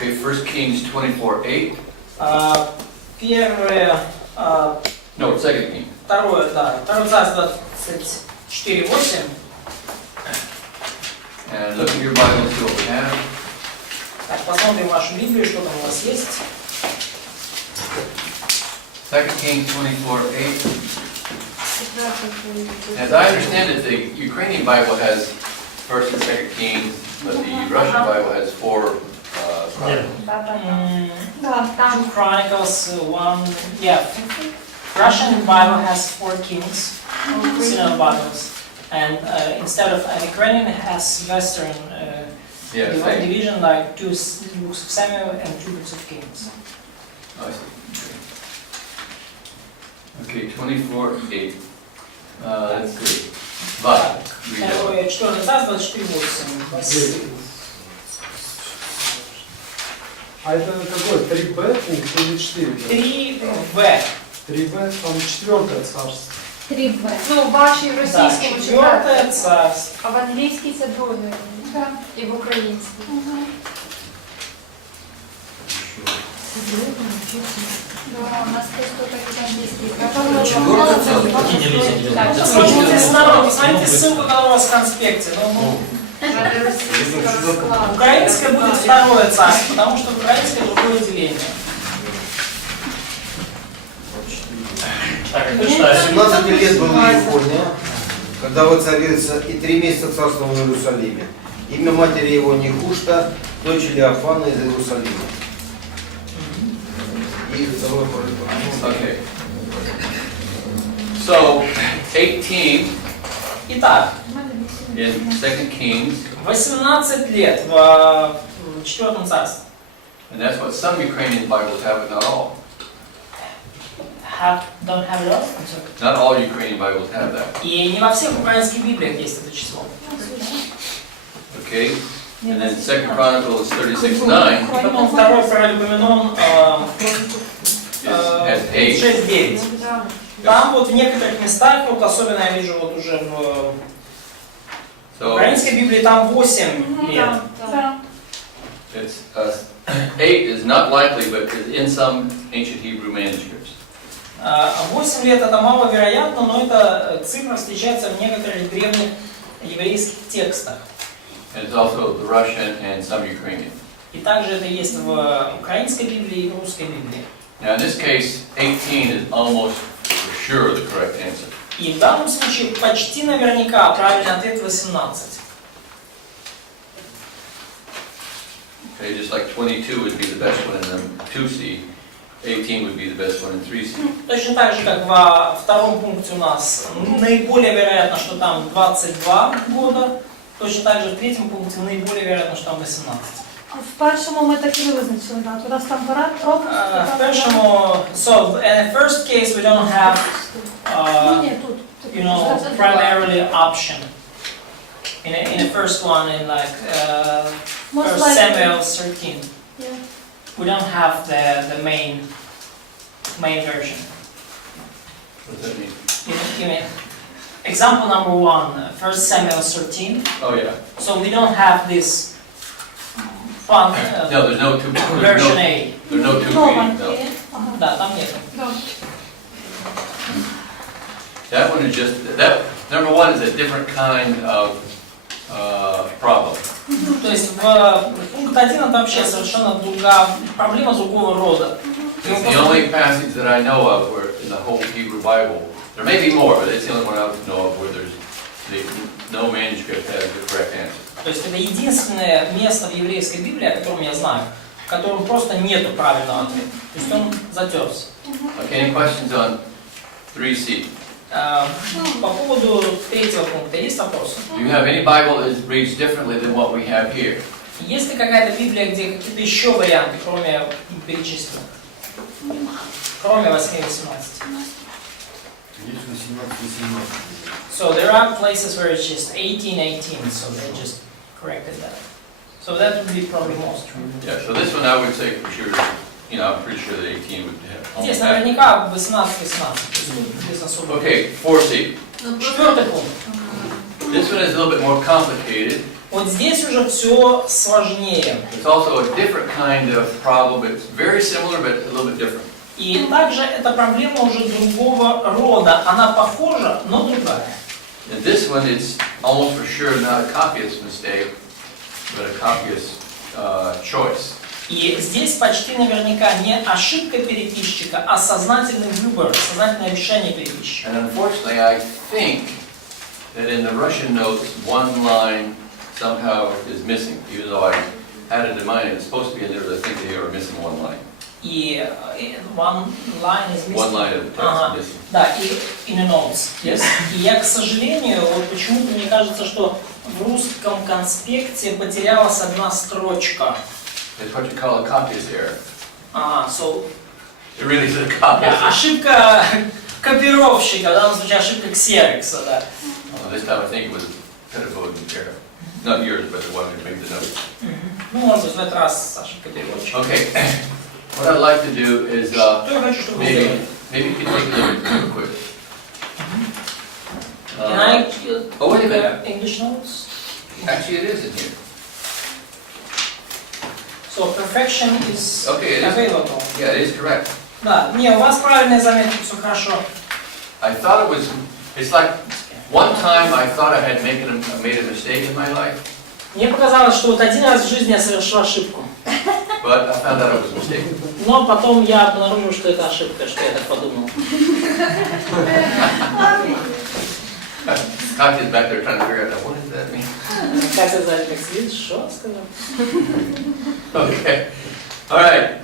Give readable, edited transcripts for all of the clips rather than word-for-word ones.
Okay, 1 Kings 24:8. Первое, No, 2 Kings. второе царство 24:8. And look in your Bible and see what we have. Так, посмотрим вашу Библию, что там у вас есть. 2 Kings 24:8. As I understand it, the Ukrainian Bible has 1st and 2 Kings, but the Russian Bible has 4 Chronicles. Two Chronicles, one, Russian Bible has 4 kings, synod battles, and instead of Ukrainian it has Western division, like 2 books of Samuel and 2 books of Kings. Oh, I see. Okay, 24:8. That's good. But read that one. 4 царство 24:8. А это какой? 3Б пункт или 4Б? 3В. 3Б, там 4 царство. 3Б. Ну, в вашій Да, російському 4 царство. а в англійській це друге. І в українській. Да, у нас просто так Посмотрите ссылку, которая у вас в конспекте. Украинское будет 2 царство, потому что украинское другое деление. 17 лет был в Иерусалиме, когда воцарился, и 3 месяца царствовал в Иерусалиме. Имя матери его Нехушта, дочь Илиафана из Иерусалима. Okay. So, 18 Итак, in 2 Kings, 18 лет в 4 царстве. and that's what some Ukrainian Bibles have, but not all. Don't have it all? Not all Ukrainian Bibles have that. И не во всех украинских библиях есть это число. Okay? And then 2 Chronicles 36:9 Потом второй Паралипоменон has 8. 6-9. Там вот в некоторых местах, вот особенно я вижу вот уже в So украинской Библии, там 8 лет. it's 8 is not likely, but is in some ancient Hebrew manuscripts. 8 лет это маловероятно, но эта цифра встречается в некоторых древних еврейских текстах. And it's also the Russian and some Ukrainian. И также это есть в украинской Библии и в русской Библии. Now in this case, 18 is almost for sure the correct answer. И в данном случае почти наверняка правильный ответ 18. Okay, just like 22 would be the best one in 2C, 18 would be the best one in 3C. Точно так же, как во втором пункте у нас наиболее вероятно, что там 22 года, точно так же в третьем пункте наиболее вероятно, что там 18. В першому ми так і не визначили дату. У нас там пропуск. В першому, so in the first case we don't have, Ні, тут. you know, primarily option. In the first one, in like 1 Samuel 13, we don't have the main version. What does that mean? You mean, example number 1, 1 Samuel 13. Oh yeah. So we don't have this font, No, there's no 2. version A. There's no 2 Новенький. reading. No. Да, там нет. That one is just that. Number 1 is a different kind of problem. То есть в пункт 1 это вообще совершенно другая проблема другого рода. It's the only passage that I know of where in the whole Hebrew Bible, there may be more, but it's the only one I know of where no manuscript has the correct answer. То есть это единственное место в еврейской Библии, о котором я знаю, в котором просто нету правильного ответа. То есть он затерся. Okay, any questions on 3C? По поводу третьего пункта есть вопросы? Do you have any Bible that reads differently than what we have here? Есть ли какая-то Библия, где какие-то еще варианты, кроме перечисленных? Кроме 8 и 18. So there are places where it's just 18, so they just corrected that. So that would be probably most true. Yeah, so this one I would say for sure, I'm pretty sure that 18 would have. Здесь наверняка 18. Okay, 4C. Четвертый пункт. This one is a little bit more complicated. Вот здесь уже все сложнее. It's also a different kind of problem. It's very similar, but a little bit different. И также эта проблема уже другого рода. Она похожа, но другая. And this one, it's almost for sure not a copyist mistake, but a copyist choice. И здесь почти наверняка не ошибка переписчика, а сознательный выбор, сознательное решение переписчика. And unfortunately, I think that in the Russian notes, one line somehow is missing, even though I had it in mind, it's supposed to be in there, but I think they are missing one line. И one line is missing. One line of the text is missing. Да, и in the notes, yes. И я, к сожалению, вот почему-то мне кажется, что в русском конспекте потерялась одна строчка. It's what you call a copyist error. So, It really is a copyist. да, ошибка копировщика, в данном случае ошибка ксерокса, да. This time I think it was pedagogical error. Not yours, but the one who made the notes. Ну, может быть, в этот раз ошибка переводчика. Okay. What I'd like to do is Что я хочу, чтобы вы сделали? maybe you can take a look real quick. Can I Oh, wait a minute. English notes? Actually, it is in here. So perfection is Okay, it is. available. Yeah, it is correct. Да, не, у вас правильные заметки, все хорошо. I thought it was. It's like one time I thought I had made a mistake in my life, Мне показалось, что вот один раз в жизни я совершил ошибку. but I found out it was a mistake. Но потом я обнаружил, что это ошибка, что я так подумал. Scott is back there trying to figure out what does that mean. Катя сзади так сидит, что сказал? Okay. All right.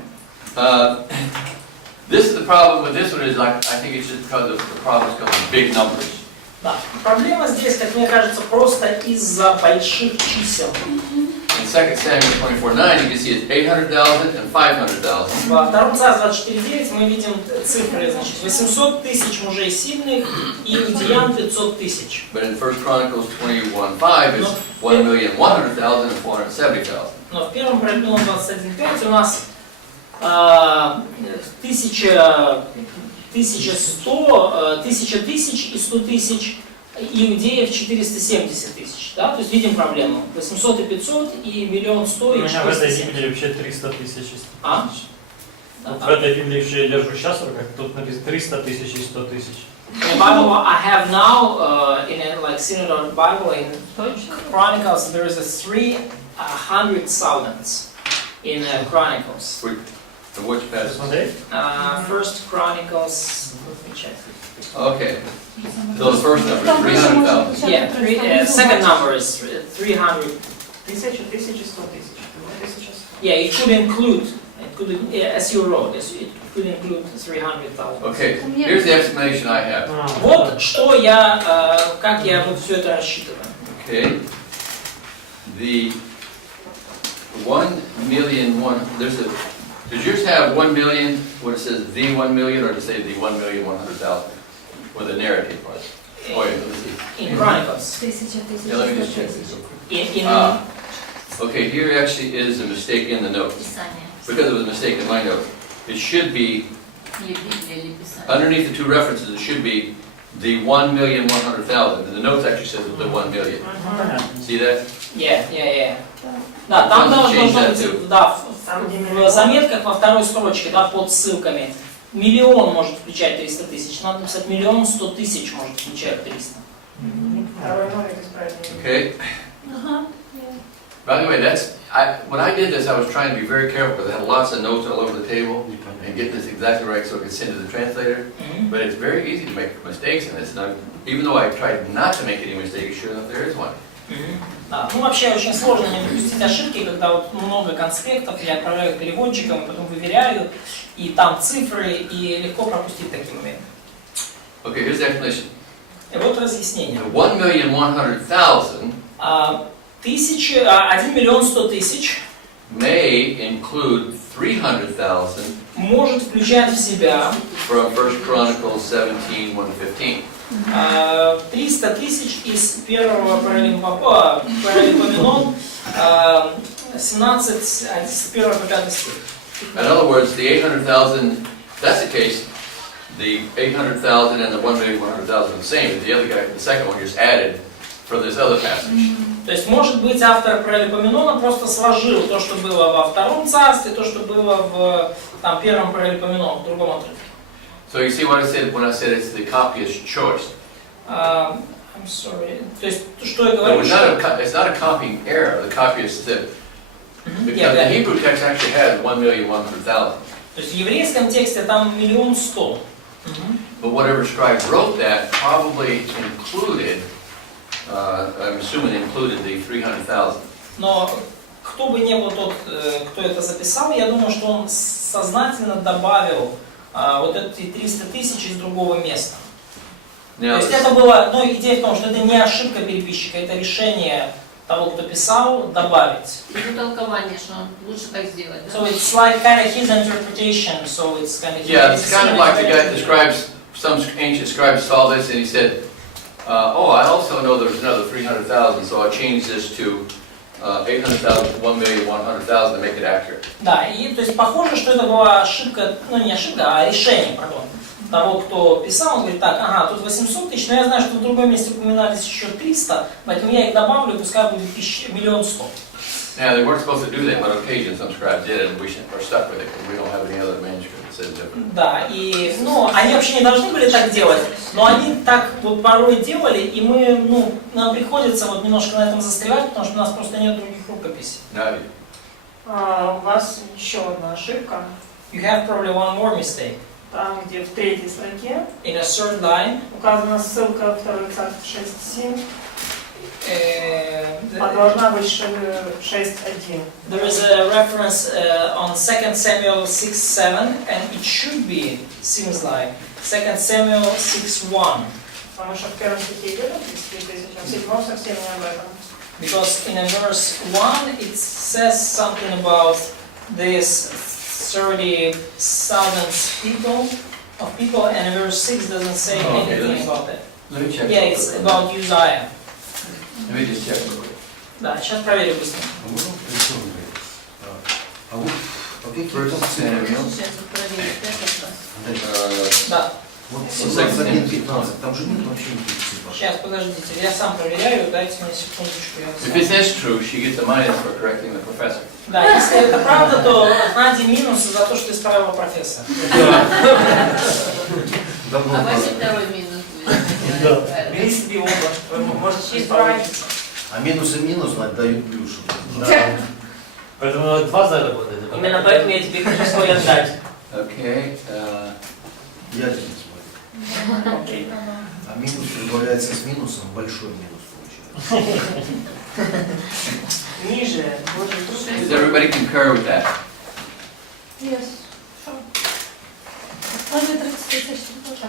This is the problem with this one is like I think it's just because of the problems come in big numbers. Да. Проблема здесь, как мне кажется, просто из-за больших чисел. In 2 Samuel 24:9, you can see it's 800,000 and 500,000. Во втором царстве 24:9 мы видим цифры, значит, 800 тысяч мужей сильных и иудеян 500 тысяч. But in 1 Chronicles 21:5, it's 1,100,000 and 470,000. Но в первом Паралипоменон 21:5 у нас 1100 тысяч и 100 тысяч, иудеев 470 тысяч. Да? То есть видим проблему. 800 и 500 и 1 100 000 У и меня в этой 470. Библии вообще 300 тысяч и 100 А? тысяч. Вот в этой Библии, что я держу сейчас, как тут написано 300 тысяч и 100 тысяч. The Bible I have now in a like Synod Bible in Chronicles there is a 300,000 in Chronicles. And which passage? Смотри. First Chronicles. Let me check. Okay. So the first number is 300,000. Yeah, second number is 300. 1000, 1100 тысяч. Yeah, it could include. It could, as you wrote, it could include 300,000. Okay. Here's the explanation I have. Вот что я, как я вот все это рассчитываю. Okay. The 1,000,001. Does yours have 1 million? What it says, the 1 million, or does it say the 1,100,000? Or the narrative part? Oh, yeah, let me see. In Chronicles. Yeah, let me just check this real quick. In Okay, here actually is a mistake in the notes. Because it was a mistake in my notes. It should be, underneath the two references, it should be the 1,100,000. And the notes actually says the 1 million. See that? Yeah. Да, там должно быть, да, в заметках во второй строчке, да, под ссылками. Миллион может включать 300 тысяч, надо написать 1 100 000 может включать 300. Okay. By the way, when I did this, I was trying to be very careful because I had lots of notes all over the table and get this exactly right so I could send to the translator. But it's very easy to make mistakes in this. And even though I tried not to make any mistakes, sure enough, there is one. Да, ну вообще очень сложно не допустить ошибки, когда вот много конспектов, я отправляю переводчикам, потом выверяю, и там цифры, и легко пропустить такие моменты. Okay, here's the explanation. И вот разъяснение. The 1,100,000 1 100 000 may include 300,000 может включать в себя from 1 Chronicles 17:1-15. 300 000 из первого Паралипоменон 17, с 1 по 5 стих. In other words, the 800,000, if that's the case, the 800,000 and the 1,100,000 are the same. The other guy, the second one, just added from this other passage. То есть, может быть, автор Паралипоменона просто сложил то, что было во втором царстве, то, что было в там, первом Паралипоменоне, в другом отрывке. So you see what I said when I said it's the copyist's choice. I'm sorry. То есть, что я No, говорю, что... it's not a copying error. The copyist said, because the Hebrew text actually has 1,100,000. То есть, в еврейском тексте там 1 100 000. But whatever scribe wrote that probably included, I'm assuming included the 300,000. Но кто бы ни был тот, кто это записал, я думаю, что он сознательно добавил вот эти 300 000 из другого места. Now, То есть это было, но идея в том, что это не ошибка переписчика, это решение того, кто писал, добавить. Его толкование, что лучше так сделать. So it's like kind of his interpretation, so it's kind of... yeah, it's kind of like the guy, the scribes, some ancient scribes saw this and he said, oh, I also know there's another 300,000, so I changed this to 800,000 to 1,100,000 to make it accurate. Да, и то есть похоже, что это была ошибка, ну не ошибка, а решение, пардон, того, кто писал. Он говорит, так, ага, тут 800 000, но я знаю, что в другом месте упоминались еще 300, поэтому я их добавлю, пускай будет 1 100 000. Now, they weren't supposed to do that, but on occasion some scribes did it, and we are stuck with it, because we don't have any other manuscript that says different. Да, и, ну, они вообще не должны были так делать, но они так вот порой делали, и мы, ну, нам приходится вот немножко на этом застревать, потому что у нас просто нет других рукописей. Now, У вас еще одна ошибка. You have probably one more mistake. Там, где в третьей строке In a third line, указана ссылка 2 Царств 6:7, а должна быть 6:1. there is a reference on 2 Samuel 6:7, and it should be, seems like, 2 Samuel 6:1. Потому что в первом стихе идет 33 000, а в седьмом совсем не об этом. Because in a verse 1 it says something about this 30,000 people, and in verse 6 doesn't say anything about that. let me check. Yeah, it's about Uzziah. Let me just check real quick. Да, сейчас проверю быстро. First Samuel. Да, Вот 17:15, там же нет вообще никаких цифр. сейчас, подождите, я сам проверяю, дайте мне секундочку. If it is true, she gets a minus for correcting the professor. Да, если это правда, то Наде минус за то, что исправила профессора. Давно А пора. 22-й минус будет. Бери себе оба, может исправить. А минус и минус дают плюс. Поэтому надо 2 заработать. Именно поэтому я тебе хочу свой отдать. Okay, Я один смотрю. Окей. А минус прибавляется с минусом, большой минус получается. Ниже. does everybody concur with that? Yes. Разве 30 000 тоже?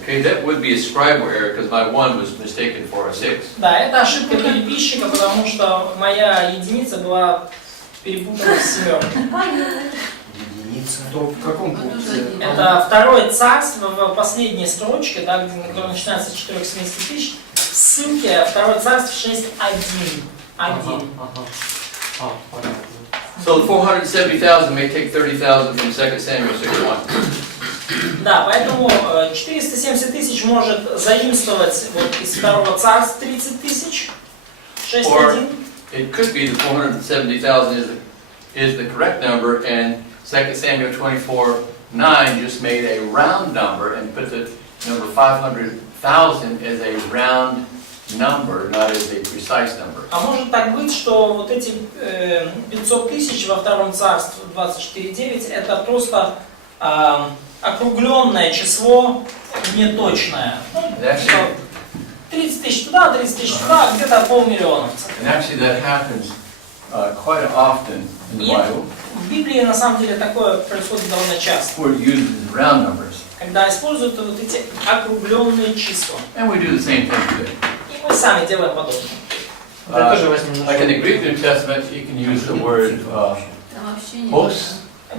Okay, that would be a scribal error, because my 1 was mistaken for a 6. Да, это ошибка переписчика, потому что моя единица была перепутана с 7. Единица. То в каком пункте? Это 2 царство в последней строчке, да, которая начинается с 470 000. В ссылке 2 царство 6:1. 1. So the 470,000 may take 30,000 from 2 Samuel 6:1. Да, поэтому 470 000 может заимствовать вот из 2 царства 30 000. 6:1. It could be that 470,000 is the correct number, and 2 Samuel 24:9 just made a round number and put the number 500,000 as a round number, not as a precise number. А может так быть, что вот эти 500 000 во 2 царстве 24:9 это просто округленное число, неточное. Ну, 30 000 туда, 30 000 туда, где-то 500 000. And actually that happens quite often in the И Bible, в Библии на самом деле такое происходит довольно часто, where it uses round numbers. когда используют вот эти округленные числа. And we do the same thing today. И мы сами делаем подобное. Я тоже возьму. Like in the Greek New Testament, you can use the word Там вообще нет. os.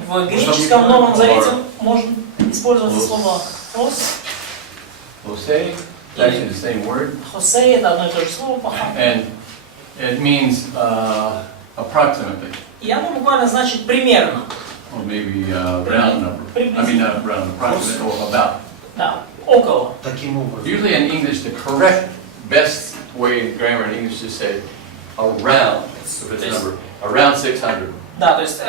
В греческом Новом Завете можно использовать слово «хос». Ose, it's actually the same word, «Хосе» — это одно и то же слово, по-моему. and it means approximately, И оно буквально значит «примерно». or maybe round number. I mean, not round, approximate or about. Да, около. Таким образом. Usually in English, the correct best way in grammar in English to say around, if it's a number, around 600. Да, то есть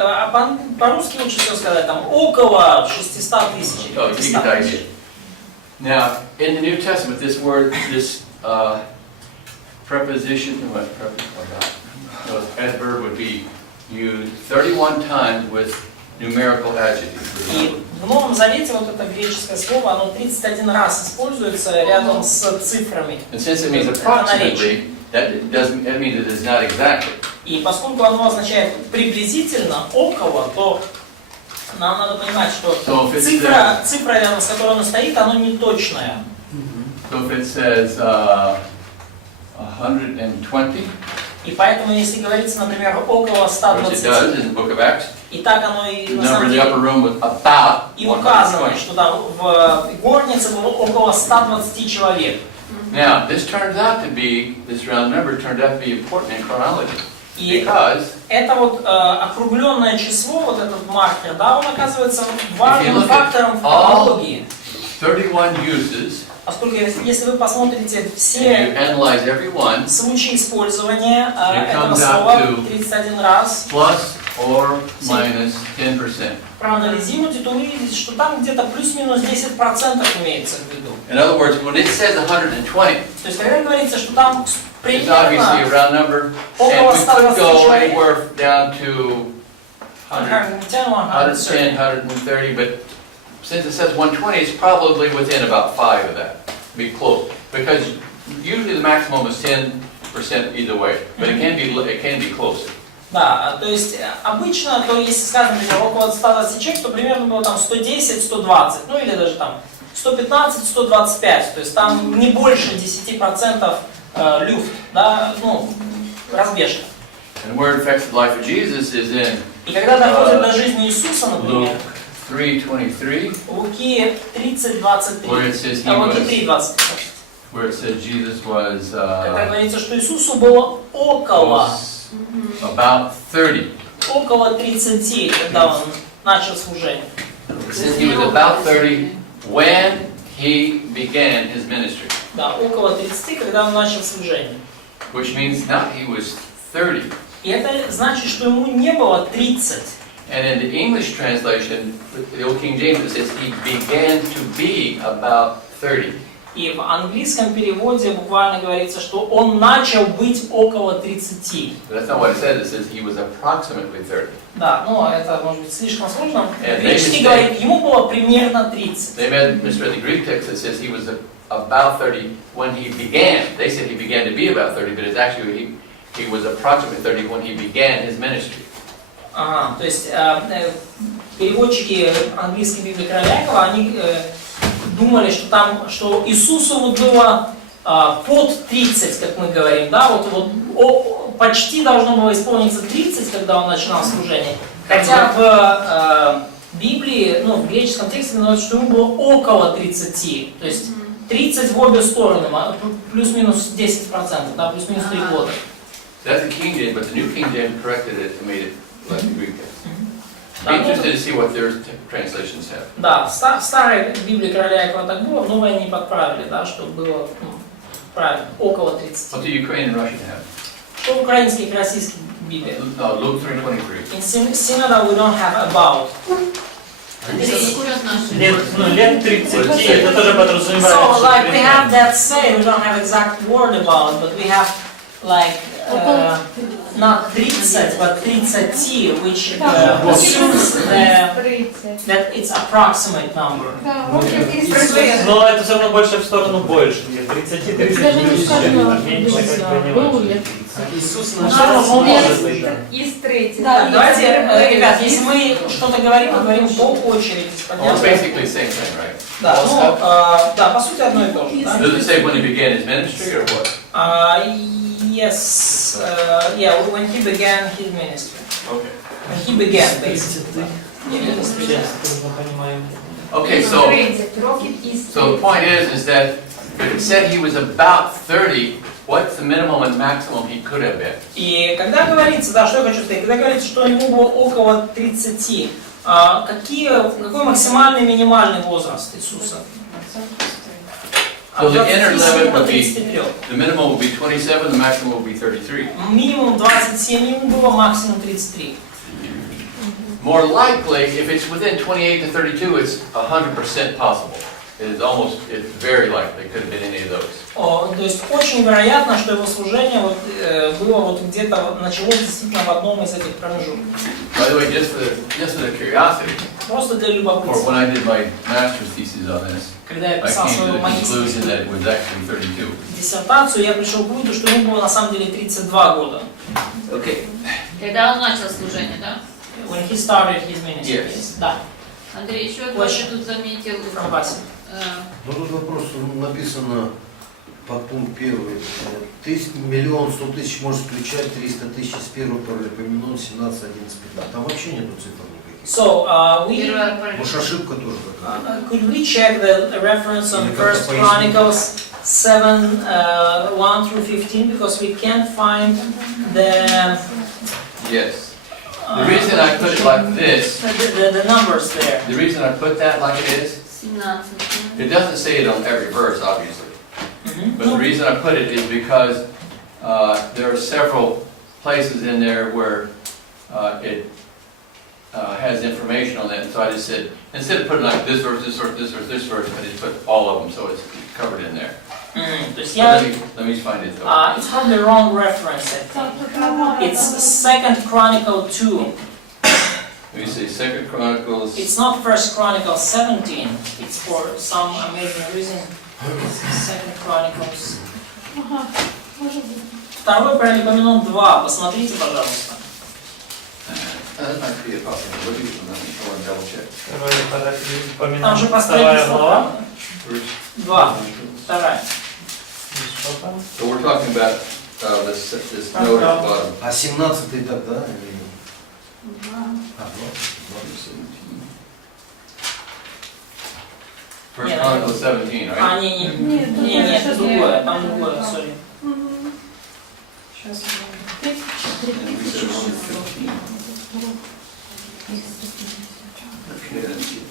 по-русски лучше всего сказать там около 600 тысяч. Oh, you get the idea. Now, in the New Testament, this word, this preposition, adverb would be used 31 times with numerical adjectives. И в Новом Завете вот это греческое слово, оно 31 раз используется рядом с цифрами. And since it means approximately, that means it is not exactly. И поскольку оно означает приблизительно, около, то нам надо понимать, что цифра рядом с которой оно стоит, оно не точное. So if it says 120, и поэтому, если говорится, например, около 120, и так оно и на самом деле и указано, что там в горнице было около 120 человек. Now, this round number turned out to be important in chronology. И это вот округленное число, вот этот маркер, да, он оказывается важным фактором в хронологии. 31 uses, поскольку если вы посмотрите все случаи использования этого слова 31 раз, plus or minus 10%. проанализируйте, то вы увидите, что там где-то плюс-минус 10% имеется в виду. In other words, when it says 120, то есть когда говорится, что там it's obviously a round number, and we could go anywhere down to 110, 130, but since it says 120, it's probably within about 5 of that. Be close, because usually the maximum is 10% either way, but it can be closer. Да, то есть обычно, то если скажем, около 120 человек, то примерно было там 110, 120, ну или даже там 115, 125, то есть там не больше 10% люфт, да, ну, разбежка. And where it affects the life of Jesus is in и когда доходит до жизни Иисуса, например, 3:23, Луки 30:23, Луки 3:23, where it says Jesus was, когда говорится, что Иисусу было около, about 30. около 30, когда он начал служение. It says he was about 30 when he began his ministry. Да, около 30, когда он начал служение. Which means not he was 30. И это значит, что ему не было 30. And in the English translation, the Old King James, it says he began to be about 30. И в английском переводе буквально говорится, что он начал быть около 30. But that's not what it says. It says he was approximately 30. Да, но это может быть слишком сложно. Греческий говорит, ему было примерно 30. They misread the Greek text that says he was about 30 when he began. They said he began to be about 30, but it's actually he was approximately 30 when he began his ministry. Ага, то есть переводчики английской Библии Королякова, они думали, что Иисусу вот было под 30, как мы говорим, да, вот почти должно было исполниться 30, когда он начинал служение. Хотя в Библии, ну, в греческом тексте говорится, что ему было около 30, то есть 30 в обе стороны, плюс-минус 10%, да, плюс-минус 3 года. That's the King James, but the New King James corrected it and made it like the Greek text. Be interested to see what their translations have. Да, в старой Библии Короля Якова так было, в новой они подправили, да, чтобы было правильно, около 30. What do Ukraine and Russia have? Что в украинских и российских Библиях? No, Luke 3:23. In Synod we don't have about. Лет 30, это тоже подразумевает. So like we have that say, we don't have exact word about, but we have like not 30, but 30, which assumes that it's approximate number. Но это все равно больше в сторону больше. 30 меньше как бы не очень. Иисус из третьего. Да, давайте, ребят, если мы что-то говорим, мы говорим по очереди. Basically same thing, right? Да, ну, да, по сути одно и то же. Does it say when he began his ministry or what? Yes, yeah, when he began his ministry. Okay. When he began, basically. Okay, so the point is that if it said he was about 30, what's the minimum and maximum he could have been? И когда говорится, да, что я хочу сказать, когда говорится, что ему было около 30, какой максимальный и минимальный возраст Иисуса? So the inner 27 limit до would be, 33. the minimum would be 27, the maximum would be 33. Минимум 27 им было, максимум 33. More likely, if it's within 28 to 32, it's 100% possible. It is almost, it's very likely, it could have been any of those. То есть очень вероятно, что его служение было вот где-то, началось действительно в одном из этих промежутков. By the way, just for the curiosity, Просто для or любопытства. when I did my master's thesis on this, Когда я I писал came to свою the conclusion that it was actually 32. диссертацию, я пришел к выводу, что ему было на самом деле 32 года. Okay. Когда он начал служение, да? When he started his ministry. Yes. Да. Андрей, еще Question. вот я тут заметил. From Вася. Ну тут вопрос написано под пункт 1. 1 100 000 может включать 300 000 с первого параллелепоменон 17, 11, 15. Там вообще нету цифр никаких. So, Может ошибка тоже какая-то. could we check the reference on Или как-то 1 пояснить. Chronicles 7, 1 through 15, because we can't find the Yes. The reason I put it like this, the numbers there. the reason I put that like it is, 17. it doesn't say it on every verse, obviously. But the reason I put it is because there are several places in there where it has information on that. And so I just said, instead of putting like this verse, this verse, this verse, this verse, I just put all of them so it's covered in there. То есть So я... let me find it though. It's probably the wrong reference, I think. It's 2 Chronicle 2. Let me see, 2 Chronicles. It's not 1 Chronicles 17. It's for some amazing reason. It's 2 Chronicles. Ага, может быть. Второй параллелепоменон 2. Посмотрите, пожалуйста. That might be a possibility. Let me double check. Там же Вторая последний глава. слова. 2. Вторая. So we're talking about this note at the bottom. А 17-й тогда? First Chronicles 17, right? А, не, это другое. Там другое, сори. Сейчас. And we said Romans 15. Okay, let's see.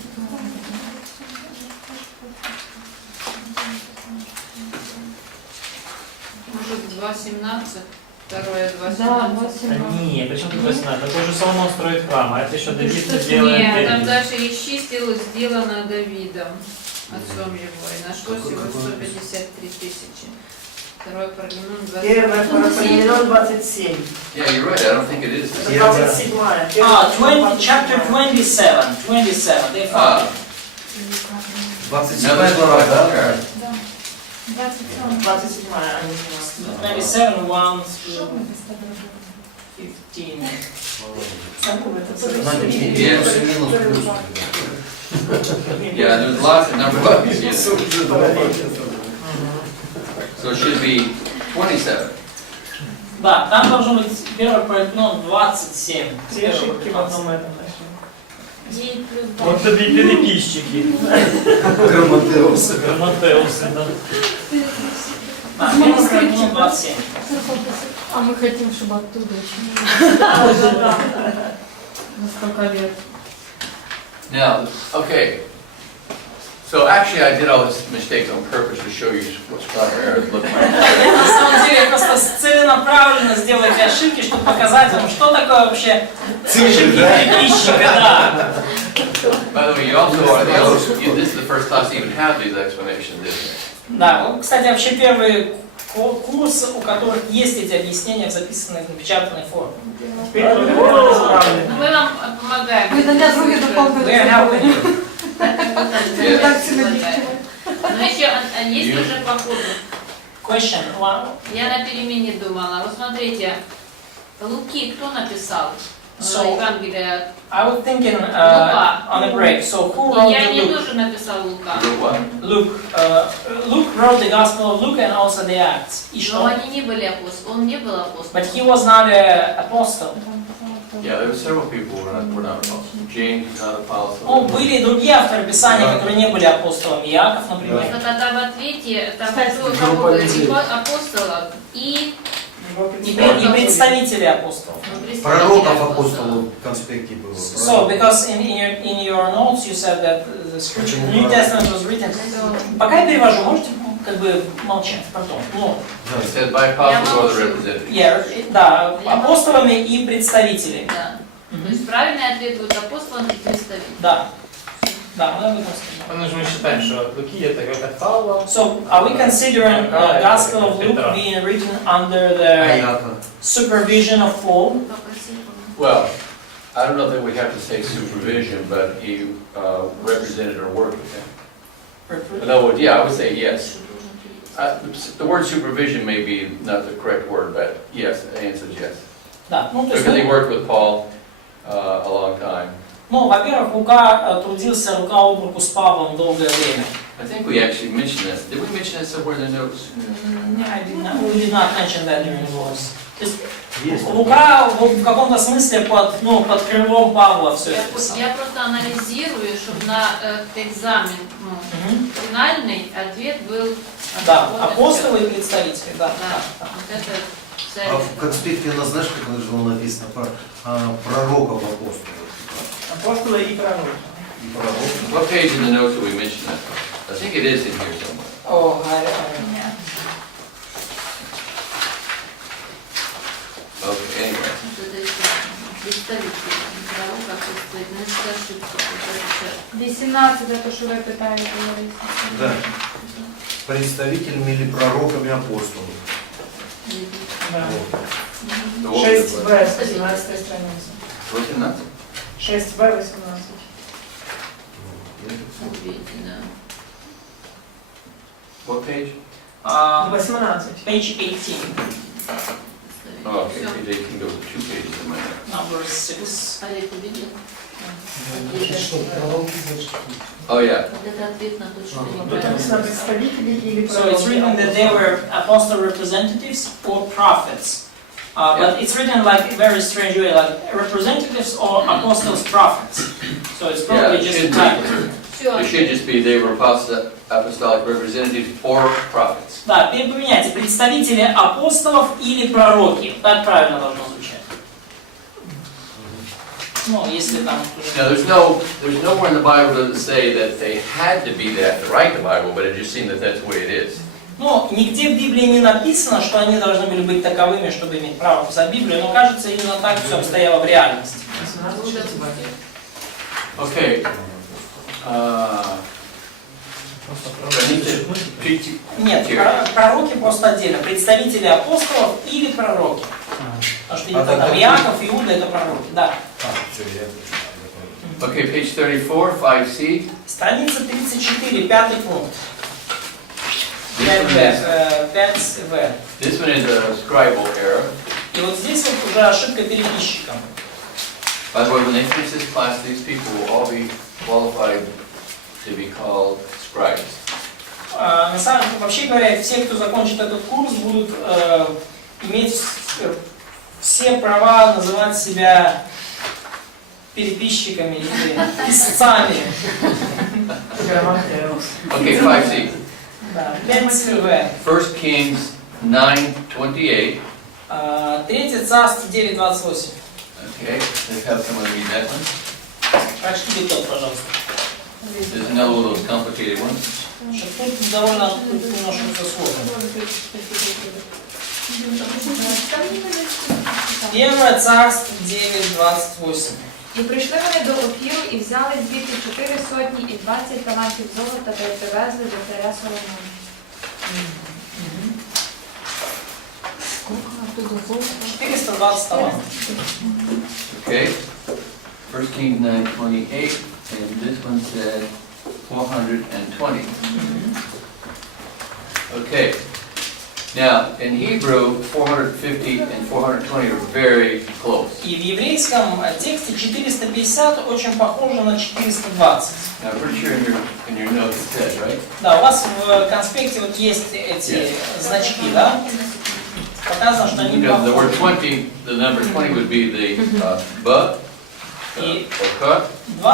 Может 2.17, второе 2.17. Да, 27. Не, причем тут 18? Это уже Соломон строит храм, а это еще Давид Что-то делает. Нет, там перед. дальше исчистил, сделано Давидом, отцом его, и нашлось его 153 000. Второе параллелепоменон 27. Первое параллелепоменон 27. Yeah, you're right. I don't think it is. Это 27-я. 20, chapter 27. 27. They found it. 27-я глава, да? 27-я, а не 27, 1 through 15. Надо Yes. минус плюс. Yeah, there's lots of number buttons here. So it should be 27. Да, там должно быть первый параллелепоменон 27. Все ошибки в одном этом нашли. 9 плюс 2. Вот тобі переписчики. Грамотеусы. Грамотеусы, да. Да, первый параллелепоменон 27. А мы хотим, чтобы оттуда очень. На сколько лет. Now, okay. So actually, I did all this mistakes on purpose to show you what scholar errors look like. На самом деле, просто целенаправленно сделать ошибки, чтобы показать вам, что такое вообще ошибки переписчика, да. By the way, you also are the only, this is the first class to even have these explanations, isn't it? Да, ну, кстати, вообще первый курс, у которых есть эти объяснения, записанные в напечатанной форме. Теперь только можно исправить. Мы вам помогаем. Вы для других дополнительных. We are helping you. Но еще есть уже по ходу. Question. Wow. Я на перемене думала. Вот смотрите, Луки кто написал? So- Евангелие. I was thinking on a break. So who wrote Я не the Luke? тоже написал Лука. You know what? Luke wrote the Gospel of Luke and also the Acts. И Но что? они не были апостолами. Он не был апостолом. But he was not an apostle. Yeah, there were several people who were not apostles. James is not apostle. Ну, были и другие авторы Писания, которые не были апостолами. Иаков, например. Но тогда в ответе там группа кого людей. апостолов и И представители апостолов. Пророков апостолов в конспекте было. So, because in your notes you said that the scripture, New Testament was written. Пока я перевожу, можете как бы молчать потом. Ну, It said by apostles or the representatives. да, апостолами и представителями. Да. То есть правильный ответ будет апостолом и представителем. Да. Да, мы об этом сказали. Ну, мы считаем, что от Луки это как от Павла. So, are we considering the Gospel of Luke being written under the supervision of Paul? Well, I don't know that we have to say supervision, but he represented or worked with him. In other words, yeah, I would say yes. The word supervision may be not the correct word, but yes, the answer is yes. Да, ну, то есть, Because he worked with Paul a long time. ну, во-первых, Лука трудился рука об руку с Павлом долгое время. I think we actually mentioned this. Did we mention that somewhere in the notes? We did not mention that during the verse. То есть, Лука в каком-то смысле под крылом Павла все это писал. Я просто анализирую, чтобы на экзамен финальный ответ был... Да, апостолы и представители, да. Вот это А в конспекте у нас, знаешь, как было написано, пророков апостолов. Апостолы и пророки. What page in the notes do we mention that? I think it is in here somewhere. О, Okay, anyway. Представитель пророка, это ошибка. 18, это що ви питаєте, Лариса. Да. Представителями или пророками апостолов. The what was it? 6Б, 18 страница. 18? 6Б, 18. What page? 18. Page 18, Oh, okay, page 18 goes to 2 pages in my notes. number 6. А это видел? Oh, yeah. Это ответ на то, что Тут написано представители или So it's written that they were apostle representatives or prophets. But it's written like a very strange way, like representatives or apostles prophets. So it's probably Yeah, it just a should typo. It should just be they were apostolic representatives or prophets. Да, поменяйте, представители апостолов или пророки. Так правильно должно звучать. Ну, если там... Now, there's nowhere in the Bible that say that they had to be that to write the Bible, but it just seemed that that's the way it is. Ну, нигде в Библии не написано, что они должны были быть таковыми, чтобы иметь право писать Библию, но кажется, именно так все обстояло в реальности. Okay. Нет, пророки просто отдельно. Представители апостолов или пророки. Потому что там Иаков, Иуда — это пророки, да. Okay, page 34, 5C. Страница 34, пятый пункт. This 5В. This one is a scribal error. И вот здесь вот уже ошибка переписчика. By the way, when they finish this class, these people will all be qualified to be called scribes. На самом деле, вообще говоря, все, кто закончит этот курс, будут иметь все права называть себя переписчиками или писцами. Okay, 5C. Да, 5В. 1 Kings 9:28. Третье царство 9:28. Okay, let's have someone read that one. Прочтите тот, пожалуйста. There's another one of those complicated ones. Тут довольно немножко все сложно. Первое царство 9:28. І прийшли вони до Офіру і взяли звідти 4 сотні і 20 талантів золота та й привезли до царя Соломона. 420 талантов. Okay. 1 Kings 9:28, and this one said 420. Okay. Now, in Hebrew, 450 and 420 are very close. И в еврейском тексте 450 очень похоже на 420. Now, I'm pretty sure in your notes it says, right? Да, у вас в конспекте вот есть эти значки, да? Показано, что они Because the word похожи. 20, the number 20 would be the ba, or ka,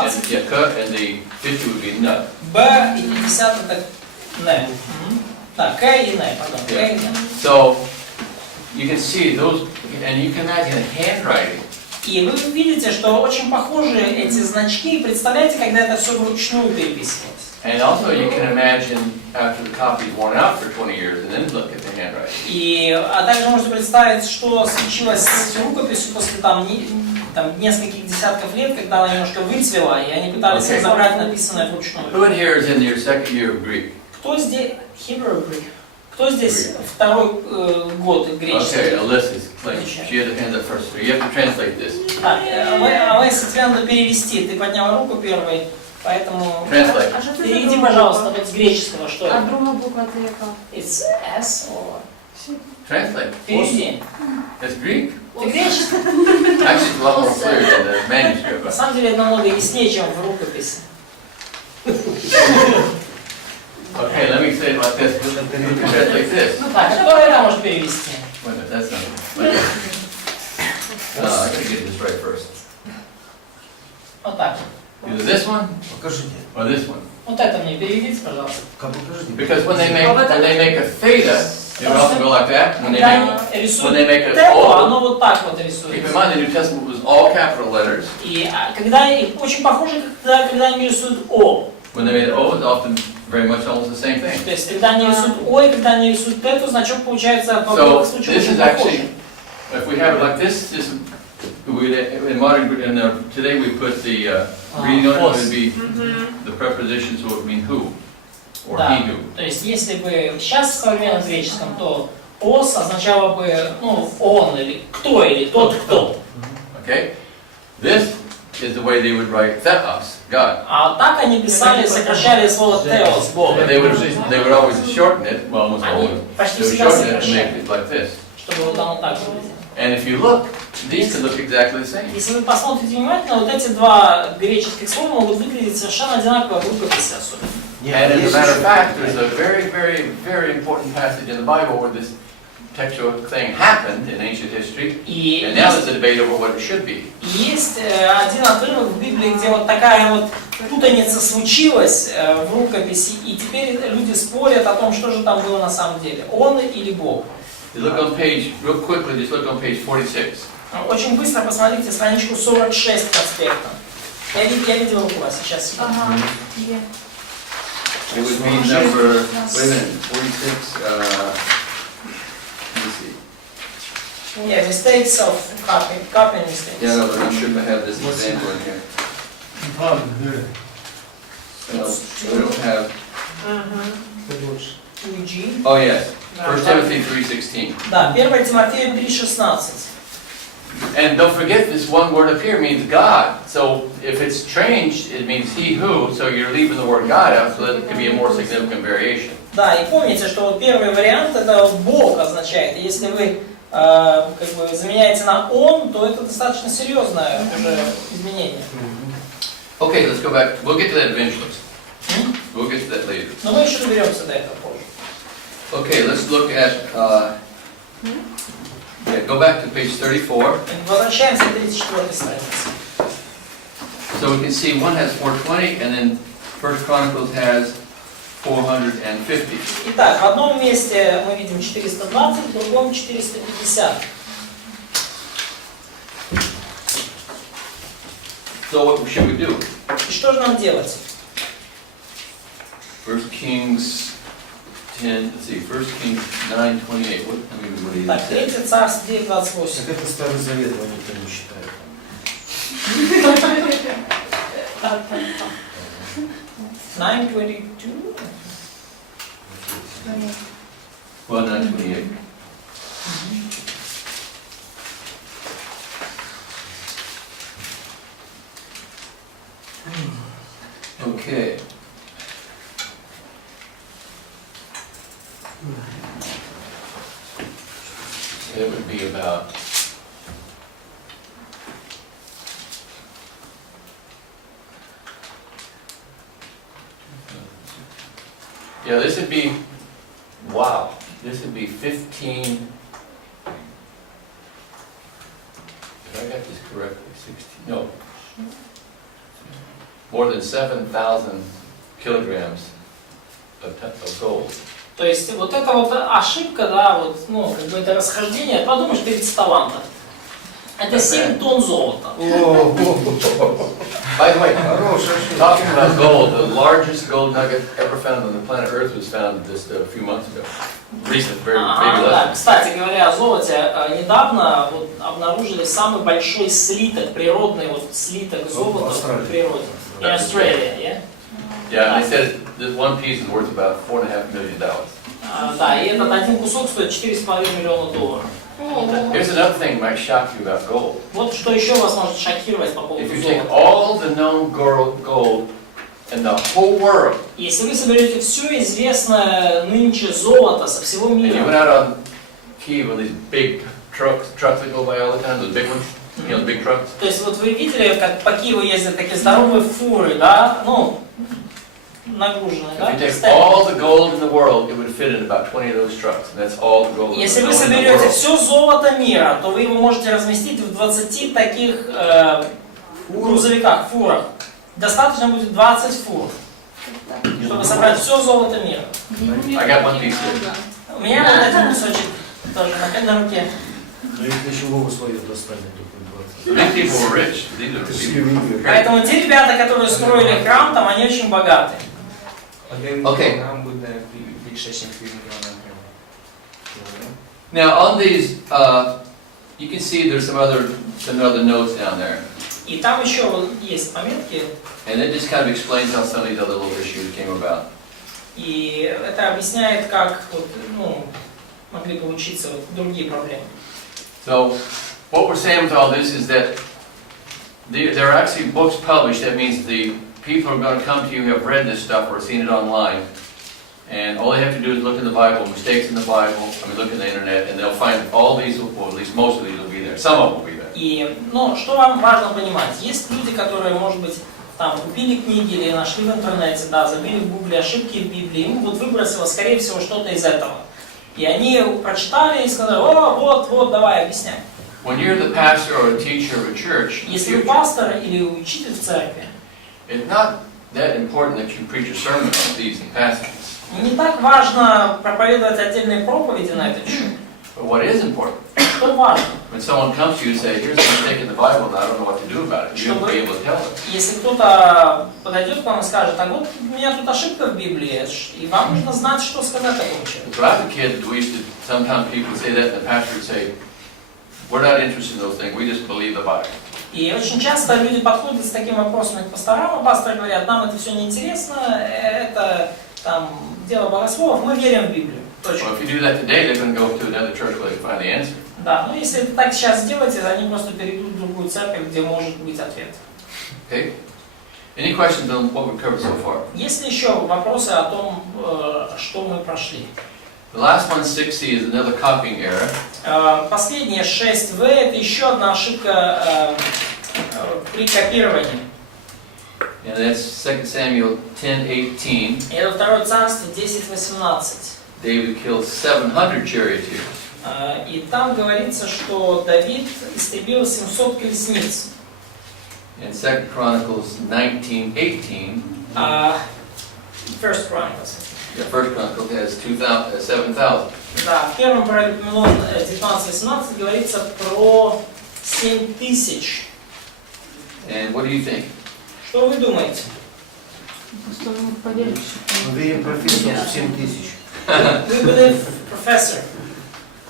and, yeah, ka, and the 50 would be na. Б и 50 это не. Да, К и не, пардон, К и не. So, you can see those, and you can imagine handwriting. И вы видите, что очень похожи эти значки. Представляете, когда это все вручную переписывалось? And also you can imagine after the copy's worn out for 20 years and then look at the handwriting. А также можете представить, что случилось с рукописью после там нескольких десятков лет, когда она немножко выцвела, и они пытались разобрать написанное вручную. Who in here is in your second year of Greek? Кто здесь Hebrew Greek? Кто здесь второй год греческий? Okay, Alyssa, she had her hand up first. So you have to translate this. Так, Алесса, тебе надо перевести. Ты подняла руку первой, поэтому переведи, пожалуйста, с греческого, что это? А друга буква це яка? It's S or... Translate. Переведи. It's Greek. Ты греческий? Actually, it's a lot more clear than the manuscript. На самом деле это намного яснее, чем в рукописи. Okay, let me say it like this. You can translate this. Так, кто это может перевести? Wait a minute, that's not it. I gotta get this right first. Вот так. Either this one Покажите. or this one. Вот это мне переведите, пожалуйста. Покажите. Because when they make a theta, it would also go like that. When Когда они they рисуют make a тето, O, оно вот так вот keep рисуется. in mind the New Testament was all capital letters. И когда очень похоже, когда они рисуют О. When they made an O, it's often very much almost the same thing. То есть, когда они рисуют О и когда они рисуют тето, значок получается в обоих So случаях this очень is похож. actually, if we have it like this, in modern, today we put the reading on it would be the preposition, so it would mean who or Да. he who. То есть, если бы сейчас в современном греческом, то ос означало бы, ну, он или тот кто. Okay, this is the way they would write theos, God. А так они писали, сокращали слово теос, Бог. But they would always shorten it, well, almost Они always. почти They would всегда shorten it to make сокращали, it like this. чтобы вот оно так выглядело. And if you look, these could look exactly the same. Если вы посмотрите внимательно, вот эти два греческих слова могут выглядеть совершенно одинаково в рукописи особенно. And as a matter of fact, there's a very, very, very important passage in the Bible where this textual thing happened in ancient history, И and now there's a debate over what it should be. есть один отрывок в Библии, где вот такая вот путаница случилась в рукописи, и теперь люди спорят о том, что же там было на самом деле, он или Бог. You look on page, real quickly, just look on page 46. Очень быстро посмотрите страничку 46 конспекта. Я видел руку вас сейчас. Ага, є. It would be number, wait a minute, 46, let me see. Yeah, mistakes of copy mistakes. Yeah, no, but I shouldn't have this example in here. No, we don't have, 2G. oh yes, 1 Timothy 3:16. Да, 1 Тимофею 3:16. And don't forget this one word up here means God. So if it's changed, it means he who, so you're leaving the word God out, so that it can be a more significant variation. Да, и помните, что вот первый вариант это Бог означает. И если вы как бы заменяете на он, то это достаточно серьезное уже изменение. Okay, let's go back. We'll get to that eventually. We'll get to that later. Но мы еще доберемся до этого позже. Okay, let's look at, yeah, go back to page 34. Возвращаемся к 34 странице. So we can see one has 420, and then First Chronicles has 450. Итак, в одном месте мы видим 420, в другом 450. So what should we do? И что же нам делать? 1 Kings 10, let's see, 1 Kings 9:28. What do you Так, say? 3 Царств 9:28. Так это Старый Завет, его никто не считает. 9:22. Well, 9:28. Okay. It would be about yeah, this would be wow. This would be 15. If I got this correctly, 16. No. More than 7,000 kilograms of gold. То есть вот эта вот ошибка, да, вот, ну, как бы это расхождение, подумаешь, 30 талантов. Это 7 тонн золота. By the way, Хорошая talking about gold, the largest gold nugget ever found on the planet Earth was found just a few months ago. Recent, very maybe Да, less. кстати говоря о золоте, недавно вот обнаружили самый большой слиток, природный вот слиток золота в природе. In Australia, yeah? Yeah, they said that one piece is worth about $4.5 million. Да, и этот один кусок стоит $4,5 миллиона долларов. Here's another thing that might shock you about gold. Вот что еще вас может шокировать по поводу If you take золота. all the known gold in the whole world, Если вы соберете все известное нынче золото со всего and you мира, went out on Kiev on these big trucks that go by all the time, those big ones, you know, the big trucks. то есть вот вы видели, как по Киеву ездят такие здоровые фуры, да, ну, нагруженные, да? If you take all the gold in the world, it would fit in about 20 of those trucks, and that's all the gold in Если вы the соберете world. все золото мира, то вы его можете разместить в 20 таких грузовиках, фурах. Достаточно будет 20 фур, чтобы собрать все золото мира. I got one piece here. У меня вот один кусочек тоже на руке. Но если еще Вова свое достанет, то These people were rich. These are people. Поэтому те ребята, которые строили храм, там они очень богатые. Okay. Нам буде більше, ніж півмільйона гривень. Now on these, you can see there's some other notes down there, И там еще вот есть пометки, and it just kind of explains how some of these other little issues came about. и это объясняет, как вот, ну, могли получиться вот другие проблемы. So what we're saying with all this is that there are actually books published. That means the people are going to come to you who have read this stuff or seen it online, and all they have to do is look in the Bible, mistakes in the Bible, look in the internet, and they'll find all these, well, at least most of these will be there. Some of them will be there. И, ну, что вам важно понимать, есть люди, которые, может быть, там, купили книги или нашли в интернете, да, забили в гугле ошибки в Библии, им вот выбросило, скорее всего, что-то из этого. И они прочитали и сказали: о, вот, давай, объясняй. When you're the pastor or a teacher of a church, Если вы пастор или учитель в церкви, it's not that important that you preach a sermon on these passages. не так важно проповедовать отдельные проповеди на этот счет. But what is important, Что важно? when someone comes to you and says, here's a mistake in the Bible and I don't know what to do about it, you'll be able to tell them. Если кто-то подойдет к вам и скажет: а вот у меня тут ошибка в Библии, и вам нужно знать, что сказать такому человеку. When I was a kid, we used to, sometimes people would say that and the pastor would say, we're not interested in those things, we just believe the Bible. И очень часто люди подходят с такими вопросами к пасторам, а пасторы говорят: нам это все неинтересно, это там дело богословов, мы верим в Библию. Точка. Well, if you do that today, they're going to go to another church where they find the answer. Да, но если это так сейчас сделать, они просто перейдут в другую церковь, где может быть ответ. Okay? Any questions on what we've covered so far? Есть ли еще вопросы о том, что мы прошли? The last one, 6C, is another copying error. Последние 6В это еще одна ошибка при копировании. And that's 2 Samuel 10:18. Это Второе Царство 10:18. David killed 700 charioteers. И там говорится, что Давид истребил 700 колесниц. And 2 Chronicles 19:18. First Chronicles. The first Chronicle has 7,000. Да, в первом Паралипоменон 19:18 говорится про 7000. And what do you think? Что вы думаете? Андрей профессор 7000. We believe, Professor,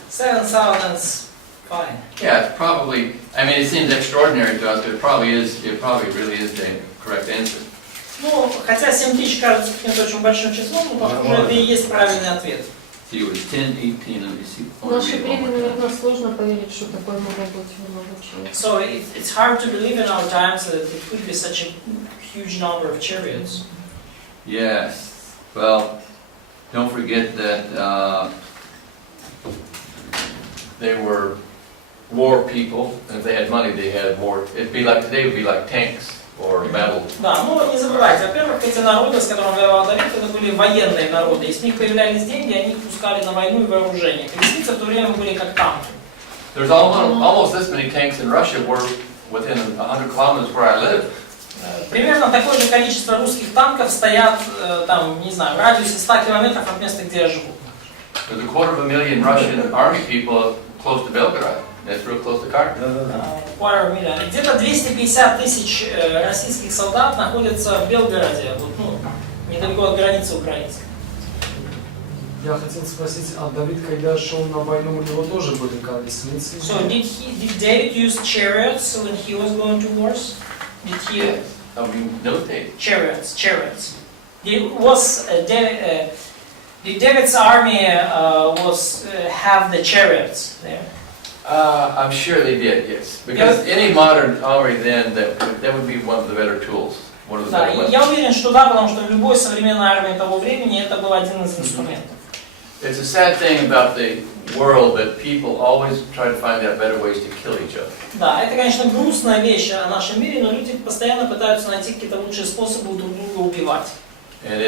7,000's fine. Yeah, it's probably, I mean, it seems extraordinary to us, but it probably really is the correct answer. Ну, хотя 7000 кажется каким-то очень большим числом, но похоже, это и есть правильный ответ. See, it was 10:18, let me see. В наше время, наверное, сложно поверить, что такое могло быть много человек. So it's hard to believe in our times that it could be such a huge number of chariots. Yes. Well, don't forget that they were war people, and if they had money, they had more. It'd be like today, would be like tanks or battle. Да, ну не забывайте, во-первых, эти народы, с которыми воевал Давид, это были военные народы. Если у них появлялись деньги, они их пускали на войну и вооружение. Колесницы в то время были как танки. There's almost this many tanks in Russia were within 100 kilometers where I live. Примерно такое же количество русских танков стоят, там, не знаю, в радиусе 100 километров от места, где я живу. There's 250,000 Russian army people close to Belgrade. That's real close to Carter. Quarter million. Где-то 250 тысяч российских солдат находятся в Белгороде, вот, ну, недалеко от границы украинской. Я хотел спросить, а Давид, когда шел на войну, у него тоже были колесницы? So did David use chariots when he was going to wars? Did he Notate. chariots? Did David's army have the chariots there? I'm sure they did, yes. Because any modern army then, that would be one of the better tools. One of the Да, better weapons. я уверен, что да, потому что в любой современной армии того времени это был один из инструментов. It's a sad thing about the world that people always try to find out better ways to kill each other. Да, это, конечно, грустная вещь о нашем мире, но люди постоянно пытаются найти какие-то лучшие способы друг друга убивать. And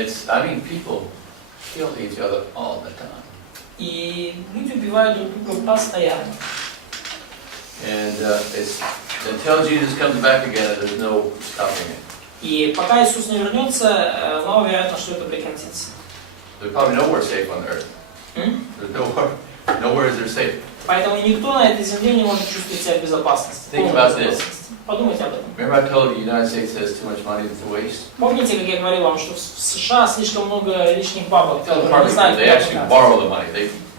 people kill each other all the time. И люди убивают друг друга постоянно. And until Jesus comes back again, there's no stopping it. И пока Иисус не вернется, маловероятно, что это прекратится. There's probably nowhere safe on earth. There's nowhere is there safe. Поэтому никто на этой земле не может чувствовать себя в безопасности. Think about this. Подумайте об этом. Remember I told you the United States has too much money to waste? Помните, как я говорил вам, что в США слишком много лишних бабок, Tell the которые не знают, they куда actually потратить. borrow the money.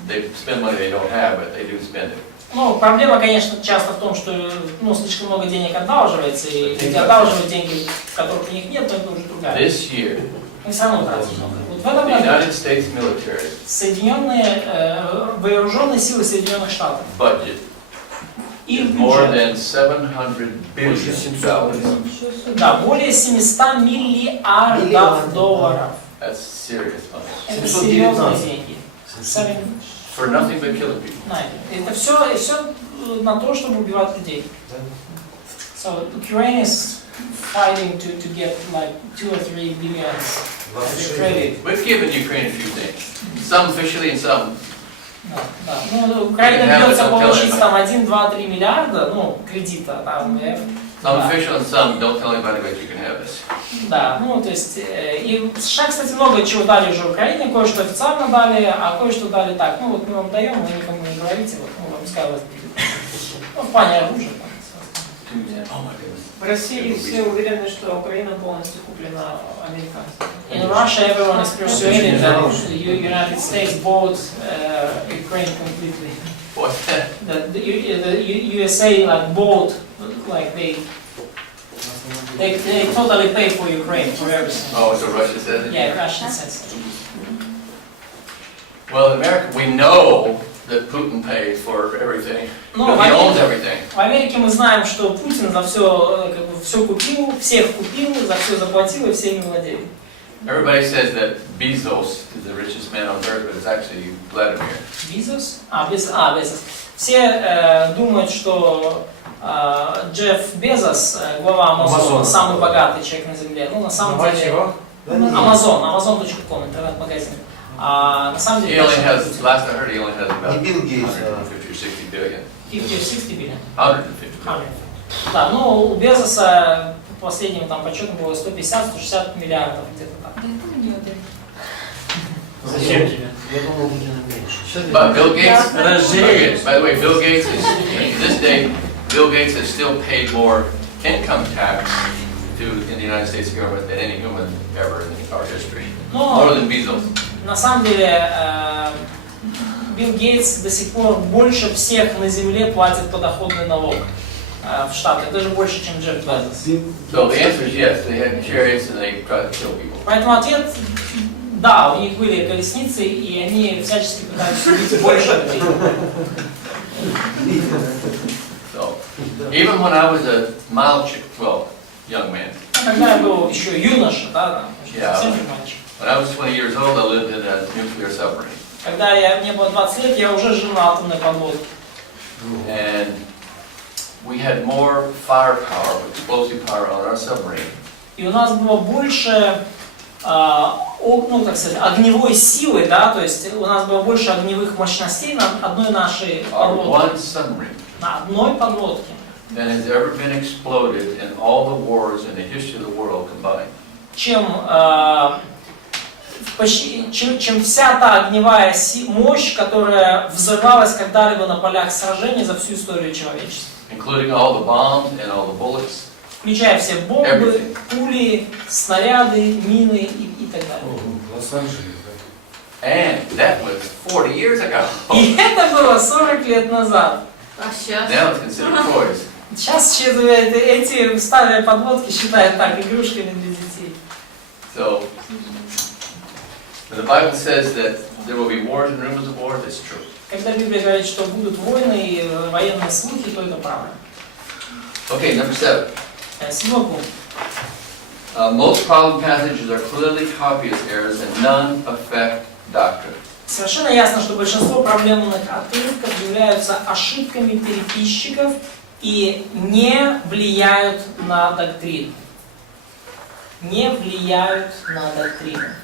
They spend money they don't have, but they do spend it. Ну, проблема, конечно, часто в том, что слишком много денег одалживается, и люди одалживают деньги, которых у них нет, но это уже другая. This year, Мы все равно тратим много. Вот в the этом году United States military вооруженные силы Соединенных Штатов budget их is more бюджет, than $700 billion. да, более 700 миллиардов долларов. That's serious money. Это серьезные деньги. For nothing but killing people. Это все на то, чтобы убивать людей. So Ukraine is fighting to get like 2 or 3 billion credit. We've given Ukraine a few things. Some officially and some. Да. Ну, Украина бьется получить там 1, 2, 3 миллиарда, кредита там. Some official and some don't tell anybody what you can have this. Да, то есть, и США, кстати, много чего дали уже Украине, кое-что официально дали, а кое-что дали так. Мы вам даем, вы никому не говорите, пускай у вас будет. В плане оружия. В России все уверены, что Украина полностью куплена американцами. In Russia, everyone is persuaded that the United States bought Ukraine completely. What's that? That the USA bought, they totally pay for Ukraine for everything. Oh, so Russia says it? Yeah, Russia says it. Well, in America, we know that Putin paid for everything. No, He owns everything. В Америке мы знаем, что Путин за все купил, всех купил, за все заплатил и всеми владеет. Everybody says that Bezos is the richest man on earth, but it's actually Vladimir. Безос? Безос. Все думают, что Джефф Безос, глава Амазона, самый богатый человек на земле. На самом деле... Amazon.com, интернет-магазин. На самом деле... He only has, last I heard, he only has about И Билл Гейтс, 150 or 60 billion. 50 or 60 billion? 150 billion. Да, у Безоса по последним подсчетам было 150-160 миллиардов, где-то так. Зачем тебе? Я думал, будет меньше. But Bill Gates, by the way, Bill Gates is, to this day, Bill Gates has still paid more income tax in the United States government than any human ever in our history. More than Bezos. На самом деле, Билл Гейтс до сих пор больше всех на земле платит подоходный налог в Штатах, даже больше, чем Джефф Безос. So the answer is yes, they had chariots and they tried to kill people. Поэтому ответ, да, у них были колесницы, и они всячески пытались убить больше людей. So, even when I was a young man. Когда я был еще юноша, совсем не мальчик. When I was 20 years old, I lived in a nuclear submarine. Когда мне было 20 лет, я уже жил на атомной подводке. And we had more firepower, explosive power on our submarine. И у нас было больше, огневой силы, то есть у нас было больше огневых мощностей на одной нашей подводке. На одной подводке. Than has ever been exploded in all the wars in the history of the world combined. Чем чем вся та огневая мощь, которая взорвалась когда-либо на полях сражений за всю историю человечества. Including all the bombs and all the bullets. Включая все бомбы, пули, снаряды, мины и так далее. Лос-Анджелес, And that was 40 years ago. И это было 40 лет назад. А сейчас? Now it's considered toys. Сейчас эти старые подводки считают так, игрушками для детей. So, when the Bible says that there will be wars and rumors of wars, it's true. Когда Библия говорит, что будут войны и военные слухи, то это правда. Okay, number 7. 7 пункт. Most problem passages are clearly copyist errors and none affect doctrine. Совершенно ясно, что большинство проблемных отрывков являются ошибками переписчиков и не влияют на доктрину. Не влияют на доктрину.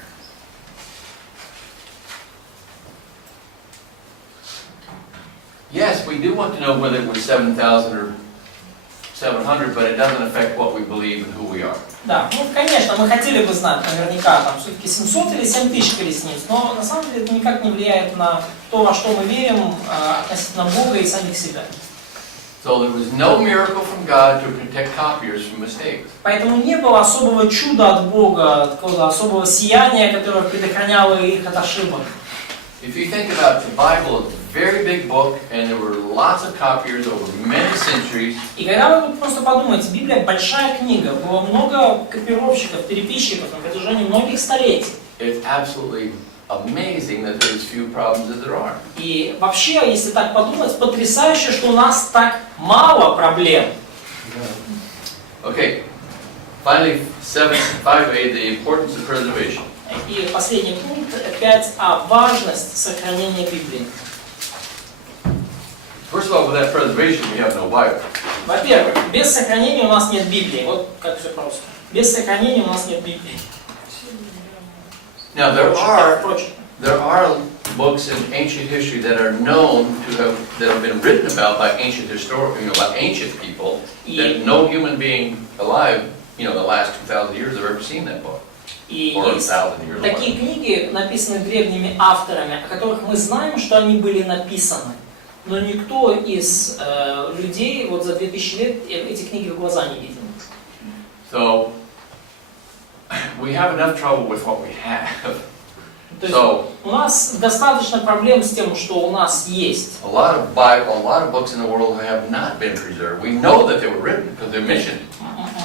Yes, we do want to know whether it was 7,000 or 700, but it doesn't affect what we believe and who we are. Да, ну конечно, мы хотели бы знать наверняка, там все-таки 700 или 7000 колесниц, но на самом деле это никак не влияет на то, во что мы верим относительно Бога и самих себя. So there was no miracle from God to protect copiers from mistakes. Поэтому не было особого чуда от Бога, такого особого сияния, которое предохраняло их от ошибок. If you think about the Bible, it's a very big book, and there were lots of copiers over many centuries. И когда вы просто подумаете, Библия большая книга, было много копировщиков, переписчиков на протяжении многих столетий. It's absolutely amazing that there's as few problems as there are. И вообще, если так подумать, потрясающе, что у нас так мало проблем. Okay, finally, 5A, the importance of preservation. И последний пункт, 5А, важность сохранения Библии. First of all, without preservation, we have no Bible. Во-первых, без сохранения у нас нет Библии. Вот как все просто. Без сохранения у нас нет Библии. Now there are books in ancient history that are known to have been written about by ancient historians, by ancient people, that no human being alive, the last 2,000 years have ever seen that book. И есть такие книги, написанные древними авторами, о которых мы знаем, что они были написаны, но никто из людей вот за 2000 лет эти книги в глаза не видел. So we have enough trouble with what we have. То есть у нас достаточно проблем с тем, что у нас есть. A lot of books in the world have not been preserved. We know that they were written because they're mentioned.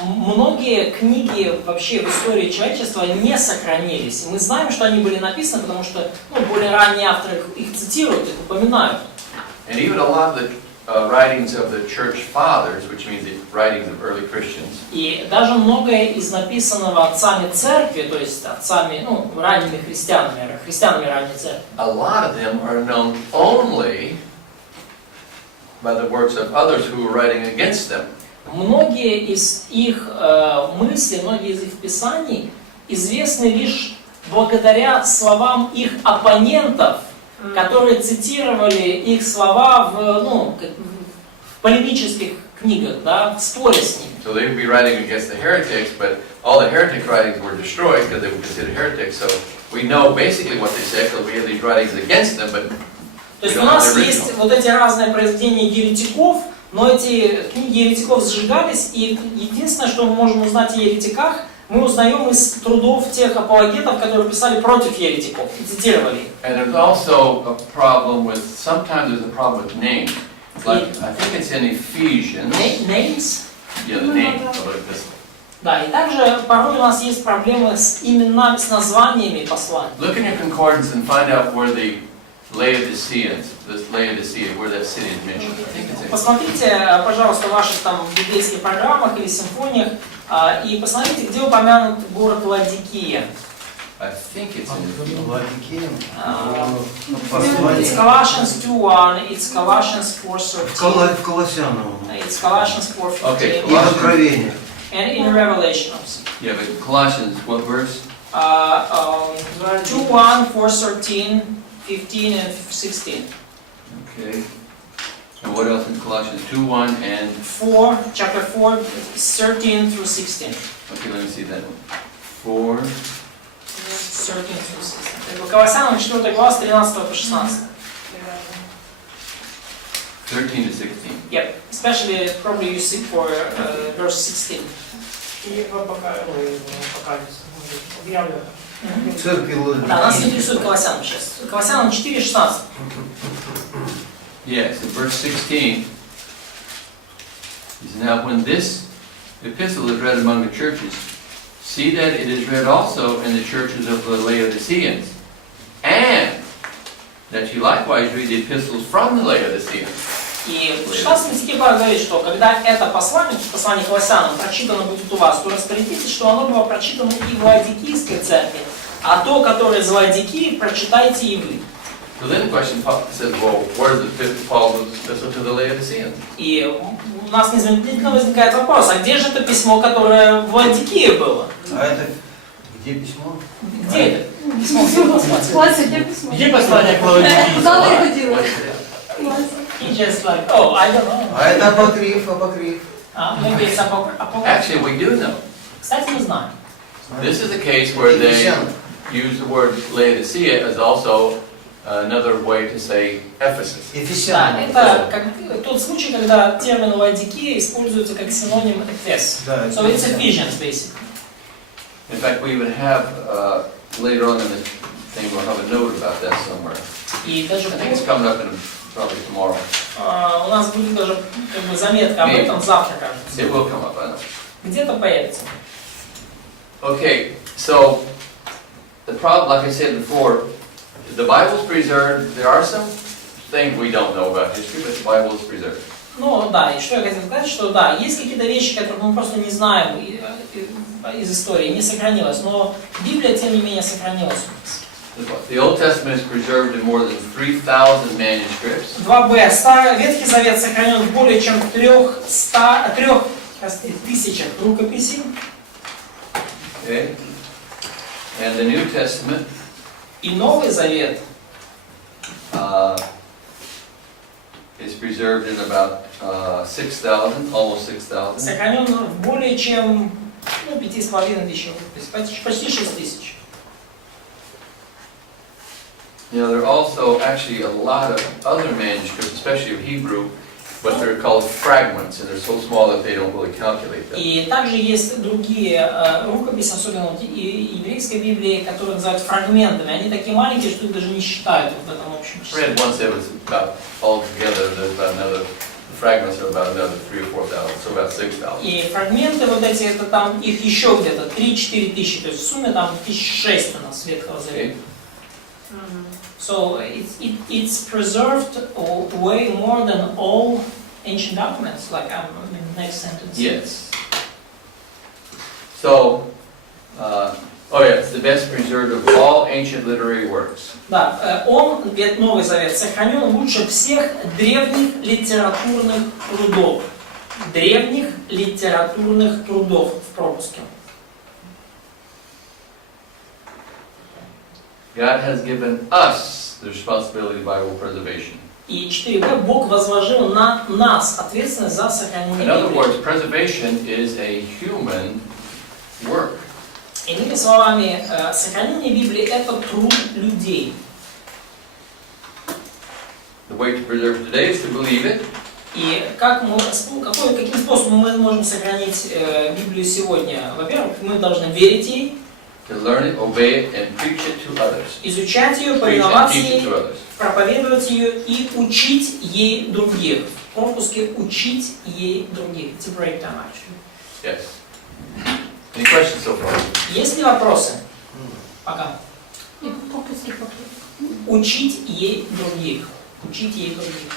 Многие книги вообще в истории человечества не сохранились. Мы знаем, что они были написаны, потому что более ранние авторы их цитируют, их упоминают. And even a lot of the writings of the church fathers, which means the writings of early Christians. И даже многое из написанного отцами церкви, то есть отцами, ранними христианами ранней церкви. A lot of them are known only by the works of others who were writing against them. Многие из их мыслей, многие из их писаний известны лишь благодаря словам их оппонентов, которые цитировали их слова в полемических книгах, да, в споре с ними. So they would be writing against the heretics, but all the heretic writings were destroyed because they were considered heretics. So we know basically what they said because we have these writings against them, but то есть у нас есть вот эти разные произведения еретиков, но эти книги еретиков сжигались, и единственное, что мы можем узнать о еретиках, мы узнаем из трудов тех апологетов, которые писали против еретиков и цитировали их. And there's also a problem with, sometimes there's a problem with names. Like, I think it's in Ephesians. Names? Yeah, the name of it. Да, и также порой у нас есть проблемы с именами, с названиями посланий. Look in your concordance and find out where the Laodiceans, where that city is mentioned. I think it's in. Посмотрите, пожалуйста, в ваших там библейских программах или симфониях, и посмотрите, где упомянут город Ладикия. I think it's in Ладикия. It's Colossians 2:1, it's Colossians 4:13. В Колоссянам. It's Colossians 4:15. Okay, И в Откровении. And in Revelations. Yeah, but Colossians, what verse? 2:1, 4:13, 15 and 16. Okay. And what else in Colossians? 2:1 and 4, chapter 4, 13 through 16. okay, let me see that one. 4. 13 through 16. Это Колоссянам 4 глава с 13 по 16. 13 to 16. Yep, especially probably you see for verse 16. И объявлю. Церкви Да, нас интересует Колоссянам сейчас. Колоссянам 4:16. Yes, in verse 16, he says, now when this epistle is read among the churches, see that it is read also in the churches of the Laodiceans, and that you likewise read the epistles from the Laodiceans. И в 16 стихе Павел говорит, что когда это послание Колоссянам прочитано будет у вас, то распорядитесь, что оно было прочитано и в Лаодикийской церкви, а то, которое из Лаодикии, прочитайте и вы. So then the question says, well, where's the Paul's epistle to the Laodiceans? И у нас незамедлительно возникает вопрос, а где же это письмо, которое в Лаодикии было? А это где письмо? Где это? Письмо где послание? Классе, где письмо? Где послание к Лаодикии? Куда ты его делаешь? He just like, oh, I don't know. А это апокриф. Maybe it's apocryphal. Actually, we do know. Кстати, не знаю. This is a case where they use the word Laodicea as also another way to say Ephesus. Да, Ефесяне. это как, тот случай, когда термин Лаодикия используется как синоним Эфес. Да, So it's Ephesians, basically. In fact, we even have, later on in the thing, we'll have a note about that somewhere. И даже I think it's coming up in probably tomorrow. у нас будет даже как бы заметка об этом завтра, кажется. It will come up, I know. Где-то появится. Okay, so the problem, like I said before, the Bible's preserved. There are some things we don't know about history, but the Bible is preserved. Ну да, и что я хотел сказать, что да, есть какие-то вещи, которые мы просто не знаем из истории, не сохранилось, но Библия, тем не менее, сохранилась у нас. The Old Testament is preserved in more than 3,000 manuscripts. 2b. Ветхий Завет сохранен в более чем 3000 рукописей. Okay? And the New Testament И Новый Завет is preserved in about 6,000, almost 6,000. сохранен в более чем 5500 рукописей, почти 6000. You know, there are also actually a lot of other manuscripts, especially of Hebrew, but they're called fragments, and they're so small that they don't really calculate them. И также есть другие рукописи, особенно в еврейской Библии, которые называют фрагментами. Они такие маленькие, что их даже не считают в этом общем I числе. read once it was about altogether, there's about another, the fragments are about another 3,000 or 4,000, so about 6,000. И фрагменты вот эти, это там их еще где-то 3-4 тысячи, то есть в сумме там 1006 у нас Ветхого Завета. So it's preserved way more than all ancient documents, like in the next sentence. Yes. So, it's the best preserved of all ancient literary works. Да, Новый Завет, сохранен лучше всех древних литературных трудов. Древних литературных трудов в пропуске. God has given us the responsibility of Bible preservation. И 4b. Бог возложил на нас ответственность за сохранение In other Библии. words, preservation is a human work. Иными словами, сохранение Библии – это труд людей. The way to preserve today is to believe it. И каким способом мы можем сохранить Библию сегодня? Во-первых, мы должны верить ей, To learn it, obey it, and preach it to others. изучать ее, Preach and повиноваться teach it ей, to others. проповедовать ее и учить ей других. В пропуске учить ей других. It's a breakdown, actually. Yes. Any questions so far? Есть ли вопросы? Пока. И пропуски. Учить ей других. Учить ей других.